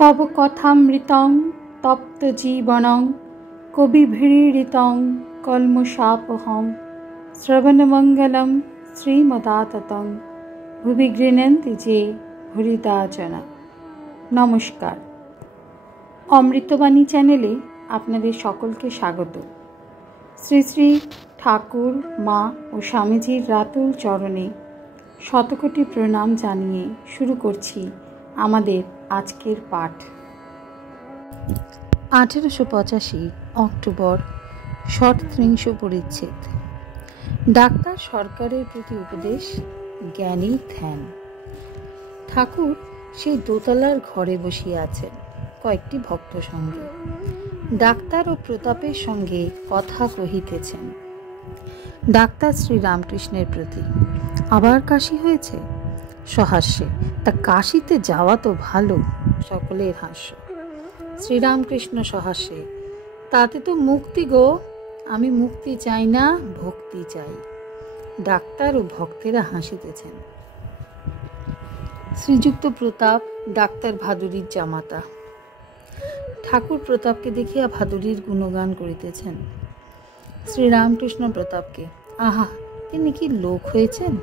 तव कथामृतं तप्त जीवनं कविभिरीडितं कल्मषापहं श्रवणमंगलं श्रीमदाततं भुवि गृह्णन्ति जे भूरिदा जना। नमस्कार, अमृतबाणी चैनेले आपनादेर सकलके स्वागत। श्री श्री ठाकुर मा और स्वामीजीर रातुल चरणे शतकोटी प्रणाम जानिए शुरू करछि आमादेर आजकेर पाठ। 1885 अक्टोबर षट्त्रिंश परिच्छेद। डाक्तार सरकारेर प्रति उपदेश, ज्ञानी ध्यान। ठाकुर सेई दोतलार घरे बसिए आछेन कयेकटी भक्त संगे। डाक्तार और प्रतापेर संगे कथा कहितेछेन। डाक्तार श्री रामकृष्णेर प्रति आबार काशी हयेछे सहास्ये, ता काशीते जावा तो भालो। सकलेर हास्य। श्रीरामकृष्ण सहास्ये, ताते तो मुक्ति गो, आमी मुक्ति चाই ना, भक्ति चाই। डाक्तार और भक्तेरा हासितेछेन। श्रीजुक्त प्रताप डाक्तार भादुरीर जामाता। ठाकुर प्रतापके देखिया भादुरीर गुणगान करितेछेन। श्रीरामकृष्ण प्रतापके, आहा तिनि कि लोक हयेछेन।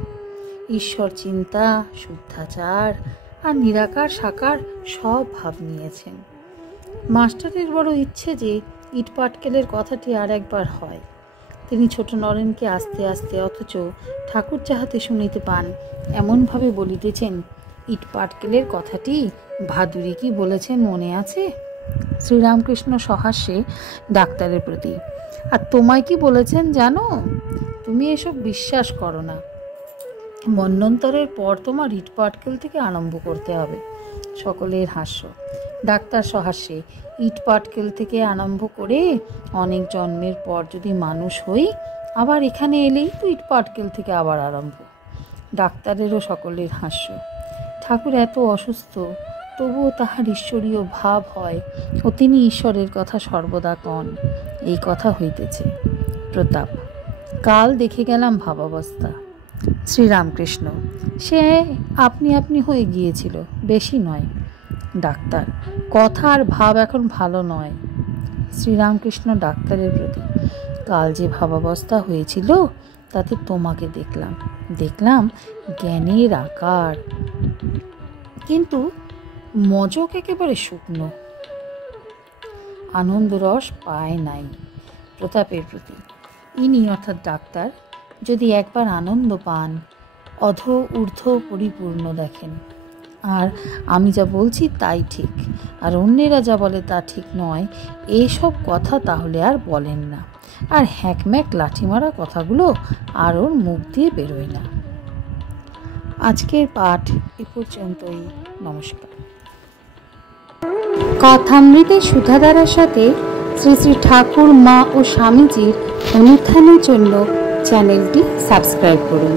ईश्वर चिंता, शुद्धाचार और निराकार साकार सब भाव नियेछेन। मास्टारेर बड़ इच्छे जे इट पाटकेलेर कथाटी आर एकबार हय। तिनि छोट नरेनके आस्ते आस्ते अथच ठाकुर जाहाते शुनिते पान एमन भावे बलितेछेन, इट पाटकेलेर कथाटी भादुरी कि बोलेछेन मने आछे। श्रीरामकृष्ण सहास्ये डाक्तारेर प्रति, आर तोमाय कि बोलेछेन जानो, तुमि एसब विश्वास करो ना। मन्वन्तरेर पर तोमार इट पाटकेल थेके आरम्भ करते हबे। सकलेर हास्य। डाक्तार सहास्ये, इट पाटकेल थेके आरम्भ करे अनेक जन्मेर पर यदि मानुष हई, आबार एखाने एलेई तो इट पाटकेल थेके आबार आरम्भ। डाक्तारेरও सकलेर हास्य। ठाकुर एत असुस्थ तबुओ ताहार ईश्वरीय भाव हय ओ तिनि ईश्वरेर कथा सर्वदा कन, এই কথা হইতেছে। প্রতাপ, কাল দেখে গেলাম ভাবাবস্থা। শ্রীরামকৃষ্ণ, সে আপনি আপনি হয়ে গিয়েছিল, বেশি নয়। ডাক্তার, কথা আর ভাব এখন ভালো নয়। শ্রীরামকৃষ্ণ ডাক্তারের প্রতি, কাল যে ভাবাবস্থা হয়েছিল তাতে তোমাকে দেখলাম, দেখলাম জ্ঞানের আকার, কিন্তু মজক একেবারে শুকনো, আনন্দরস পায় নাই। প্রতাপের প্রতি, ইনি অর্থাৎ ডাক্তার যদি একবার আনন্দ পান, অধ ঊর্ধ্ব পরিপূর্ণ দেখেন। আর আমি যা বলছি তাই ঠিক, আর অন্যেরা যা বলে তা ঠিক নয়, এসব কথা তাহলে আর বলেন না। আর হ্যাকম্যাক লাঠিমারা কথাগুলো আর ওর মুখ দিয়ে বেরোয় না। আজকের পাঠ এ পর্যন্তই। নমস্কার। কথামৃতের সুধাধারার সাথে শ্রী শ্রী ঠাকুর মা ও স্বামীজির অনুধ্যানের জন্য চ্যানেলটি সাবস্ক্রাইব করুন।